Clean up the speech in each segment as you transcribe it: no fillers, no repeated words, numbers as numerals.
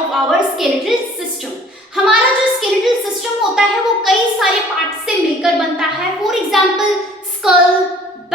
Of our skeletal system. हमारा जो skeletal system होता है वो कई सारे पार्ट से मिलकर बनता है। For example skull,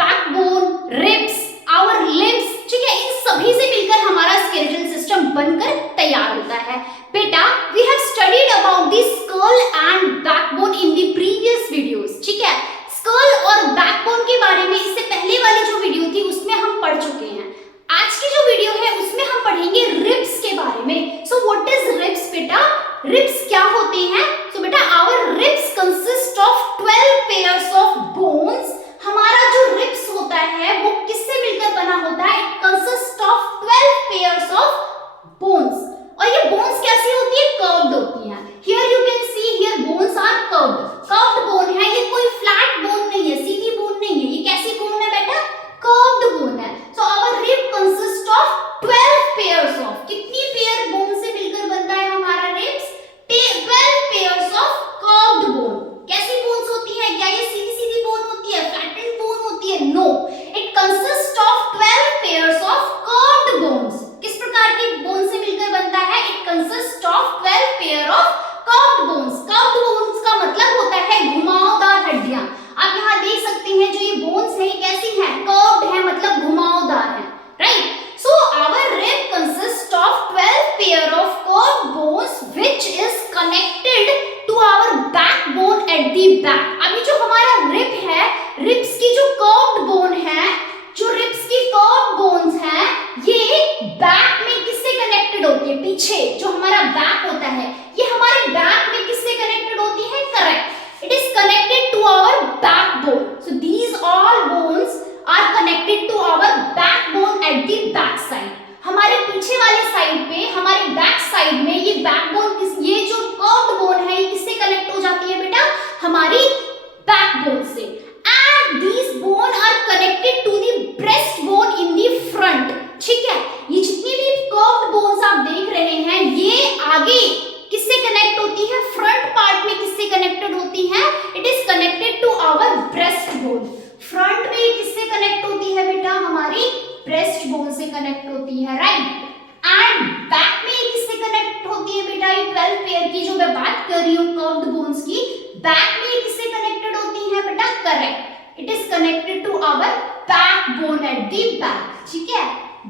backbone, ribs, our limbs, ठीक है, इन सभी से मिलकर हमारा स्केलेटल सिस्टम बनकर तैयार होता है। बेटा, we have studied about the skull and backbone in the previous videos, ठीक है। स्कल और बैकबोन के बारे में इससे पहले वाली जो वीडियो थी उसमें हम पढ़ चुके हैं। आज की जो वीडियो है उसमें हम पढ़ेंगे रिब्स के बारे में। सो व्हाट इज रिब्स बेटा? रिब्स क्या होते हैं? सो बेटा, our ribs consist of 12 pairs of bones. हमारा जो रिब्स होता है वो किससे मिलकर बना होता है? It consist of 12 pairs of bones. और ये बोन्स कैसी होती है? कर्व्ड होती हैं। Here you can see here bones are curved. Curved bone है, ये कोई फ्लैट बोन नहीं है, सीधी बोन नहीं है। ये कैसी बोन है बेटा? कर्व्ड बोन है। So our rib consist of 12 pairs of, कितनी पेयर बोन से मिलकर बनता है हमारा ribs? 12 pairs of curved bone. कैसी बोन्स होती है? क्या ये सीधी सीधी बोन होती है, फ्लैटेंड बोन होती है? No, it consist of 12 pairs of curved bones. किस प्रकार की बोन से मिलकर बनता है? It consist of 12 pair of curved bones. Curved bones का मतलब होता है घुमावदार हड्डियां। आप यहाँ देख सकते हैं जो ये बोन्स है ये कैसी हैं? कर्व्ड है, मतलब घुमावदार है, right. So our rib consist of 12 pair of curved bones which is connected to our backbone at the back. अभी जो हमारा रिब है, रिब्स की जो कर्व्ड बोन है, जो रिब्स की कर्व्ड बोन्स हैं, ये बैक में किससे कनेक्टेड होती है? पीछे जो हमारा बैक होता है, ये हमारे बैक में किससे कनेक्टेड होती है? Correct, it is connected to our backbone. So these all bones are connected to our backbone at the back side. हमारे पीछे वाले साइड पे, हमारे बैक साइड में ये बैकबोन ये जो कर्व्ड बोन है ये किससे कनेक्ट हो जाती है बेटा? हमारी बैकबोन से। And these bone are connected to the breastbone in the front. ठीक है, ये जितनी भी कर्व्ड बोन्स आप देख रहे हैं ये आगे किससे कनेक्ट होती है? फ्रंट पार्ट में किससे कनेक्टेड होती है? It is connected to our breast bone. Front में किससे कनेक्ट होती है बेटा? हमारी ब्रेस्ट बोन से कनेक्ट होती है, राइट। एंड बैक में किससे कनेक्ट होती है बेटा? ये 12 पेयर की जो मैं बात कर रही हूँ कर्व्ड बोन्स की, बैक में किससे कनेक्टेड होती है बेटा? Correct, it is connected to our backbone at the back, ठीक है।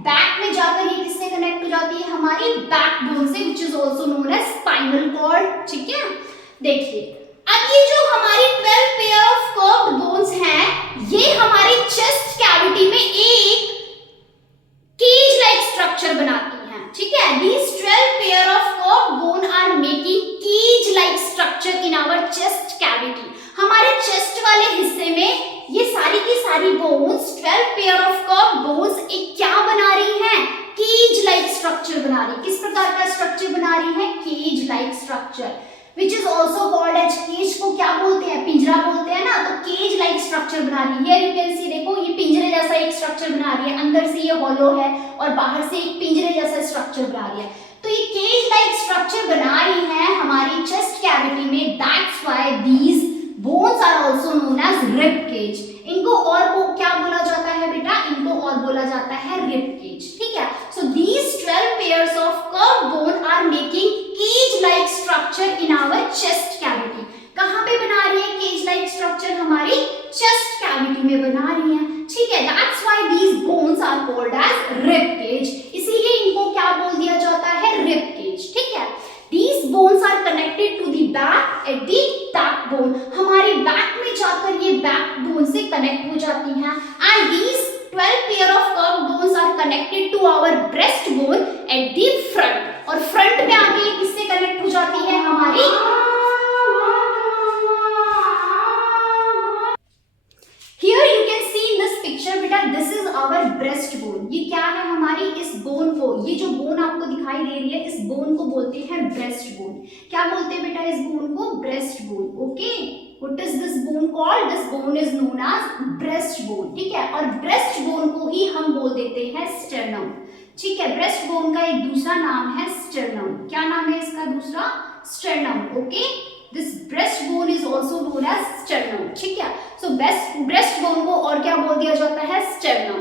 बैक में जाकर ये किससे कनेक्ट हो जाती है? हमारी बैकबोन से, which is also known as spinal cord, ठीक है। देखिए, अब ये जो हमारी 12 पेयर ऑफ कर्व्ड बोन्स हैं, ये हमारी चेस्ट कैविटी में एक केज लाइक स्ट्रक्चर बनाती हैं, ठीक है। These 12 pair of curved bone are making cage like structure in our chest cavity. हमारे चेस्ट वाले हिस्से में ये सारी की सारी bones, 12 pair of curved bones एक क्या बना रही हैं? केज लाइक स्ट्रक्चर बना रही है। किस प्रकार का स्ट्रक्चर बना रही है? Cage like structure, which is also called as, cage को क्या बोलते हैं? पिंजरा बोलते हैं ना। तो केज लाइक स्ट्रक्चर बना रही है। Here you can see, देखो ये पिंजरे जैसा एक स्ट्रक्चर बना रही है। अंदर से ये हॉलो है और बाहर से एक पिंजरे जैसा स्ट्रक्चर बना रही है। तो ये केज लाइक स्ट्रक्चर बना रही है हमारी चेस्ट कैविटी में। That's why these bones are also known as rib cage. इनको और को क्या बोला जाता है बेटा? इनको और बोला जाता है rib cage, ठीक है। So these 12 pairs of curved bone are making cage-like structure in our chest cavity. कहाँ पे बना रही है cage like structure? हमारी chest cavity में बना रही है, ठीक है। That's why these bones are called as rib cage. इसीलिए इनको क्या बोल दिया जाता है? rib cage, ठीक है। These bones are connected to the back at the backbone. हमारे बैक में जाकर ये बैकबोन से कनेक्ट हो जाती हैं। And these 12 pair of curved bones are connected to our breastbone at the front. और फ्रंट में आगे किससे कनेक्ट हो जाती है? हमारी Here you can see in this picture बेटा, this is our breastbone. ये क्या है? हमारी इस बोन को, ये जो बोन आपको दिखाई दे रही है, इस बोन को बोलते हैं ब्रेस्ट बोन। क्या बोलते हैं बेटा इस बोन को? Breast bone, okay. What is this bone called? This bone is known as breast bone, ठीक है। और ब्रेस्ट बोन को ही हम बोल देते हैं स्टर्नम, ठीक है। ब्रेस्ट बोन का एक दूसरा नाम है स्टर्नम। क्या नाम है इसका दूसरा? Sternum, okay. This breastbone is also known as sternum, ठीक है। So breastbone को और क्या बोल दिया जाता है? sternum.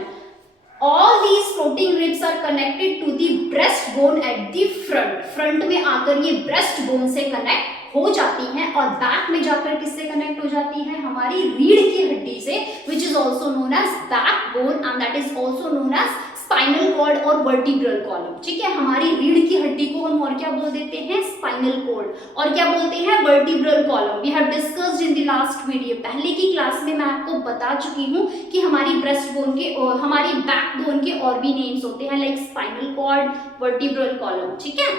All these floating ribs are connected to the breastbone at the front. Front में आकर ये ब्रेस्ट बोन से कनेक्ट हो जाती हैं और बैक में जाकर किससे कनेक्ट हो जाती है, हमारी रीढ़ की हड्डी से, which is also known as back bone and that is also known as spinal cord और वर्टिब्रल कॉलम। ठीक है, हमारी रीढ़ की हड्डी को हम और क्या बोल देते हैं, स्पाइनल कॉर्ड, और क्या बोलते हैं, vertebral column. We have discussed in the last video, पहले की क्लास में मैं आपको बता चुकी हूँ कि हमारी ब्रेस्ट बोन के और हमारी बैक बोन के और भी नेम्स होते हैं like spinal cord, vertebral column. ठीक है,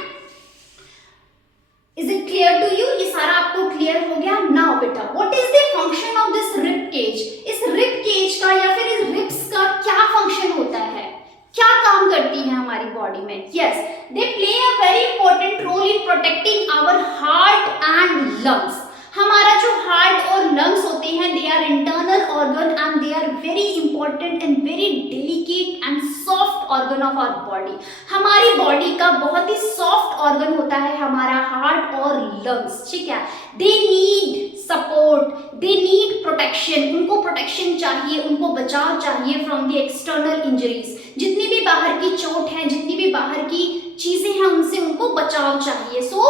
is it clear to you? ये सारा आपको क्लियर हो गया? नाउ बेटा, what is the function of this rib cage? इस रिब केज का या फिर इस रिब्स का क्या फंक्शन होता है, क्या काम करती है हमारी बॉडी में? Yes, they play a very important role in protecting our heart and lungs. हमारा जो हार्ट और लंग्स होते हैं, they are internal organ and they are very important and very delicate and soft organ of our body. हमारी body का बहुत ही soft organ होता है हमारा हार्ट और लंग्स। ठीक है, they need support, they need protection, उनको प्रोटेक्शन चाहिए, उनको बचाव चाहिए फ्रॉम द एक्सटर्नल इंजरीज। जितनी भी बाहर की चोट है, जितनी भी बाहर की चीजें हैं, उनसे उनको बचाव चाहिए। सो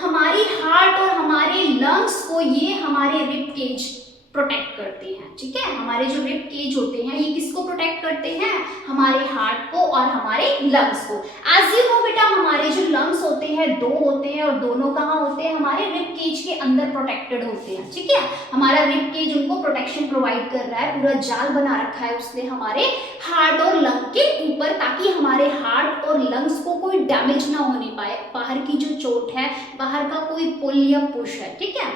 हमारी हार्ट और हमारे लंग्स को ये हमारे रिब केज प्रोटेक्ट करते हैं। ठीक है, हमारे जो रिब केज होते हैं ये किसको प्रोटेक्ट करते हैं, हमारे हार्ट को और हमारे लंग्स को। एज यू नो बेटा, हमारे जो लंग्स होते हैं दो होते हैं और दोनों कहाँ होते हैं, हमारे रिब केज के अंदर प्रोटेक्टेड होते हैं। ठीक है, हमारा रिब केज उनको प्रोटेक्शन प्रोवाइड कर रहा है, पूरा जाल बना रखा है उसने हमारे हार्ट और लंग के ऊपर, ताकि हमारे हार्ट और लंग्स को कोई डैमेज ना होने पाए, बाहर की जो चोट है, बाहर का कोई पुल या पुश है। ठीक है,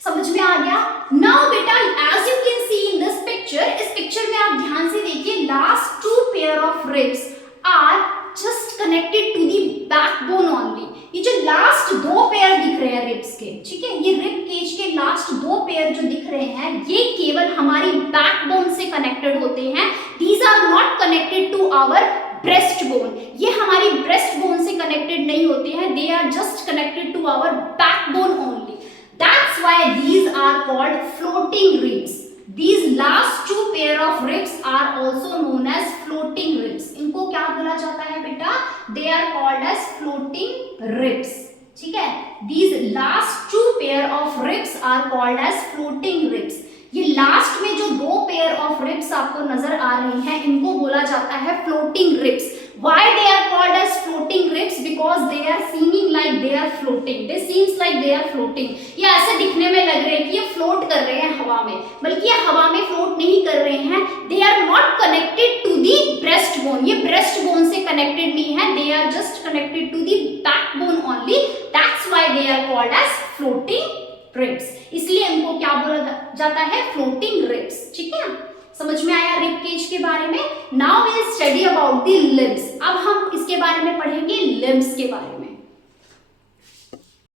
समझ में आ गया? नाउ बेटा, as you can see in this picture, इस पिक्चर में आप ध्यान से देखिए, last two pair of ribs are just connected to the backbone only. ये जो लास्ट दो पेयर दिख रहे हैं रिब्स के, ठीक है, ये रिब केज के लास्ट दो पेयर जो दिख रहे हैं, ये केवल हमारी बैकबोन से कनेक्टेड होते हैं। These are not connected to our breast bone, ये हमारी ब्रेस्ट बोन से कनेक्टेड नहीं होते हैं, they are just connected to our backbone only. That's why these are called floating ribs. These last two pair of ribs are also known as floating ribs. इनको क्या बोला जाता है बेटा? They are called as floating ribs. ठीक है? These last two pair of ribs are called as floating ribs. ये last में जो दो पेयर ऑफ रिब्स आपको नजर आ रही हैं, इनको बोला जाता है floating ribs. Why they are called as floating ribs? Because they are seeming like they are floating. They seems like they are floating. ये ऐसे दिखने में लग रहे हैं कि ये फ्लोट कर रहे हैं हवा में, बल्कि ये हवा में फ्लोट नहीं कर रहे हैं। They are not connected to the breast bone. ये breast bone से connected नहीं है. They are just connected to the backbone only. That's why they are called as floating ribs. इसलिए इनको क्या बोला जाता है? Floating ribs. ठीक है, समझ में आया रिब केज के बारे में? Now we will study about the limbs. अब हम इसके बारे में पढ़ेंगे लिम्स के बारे में।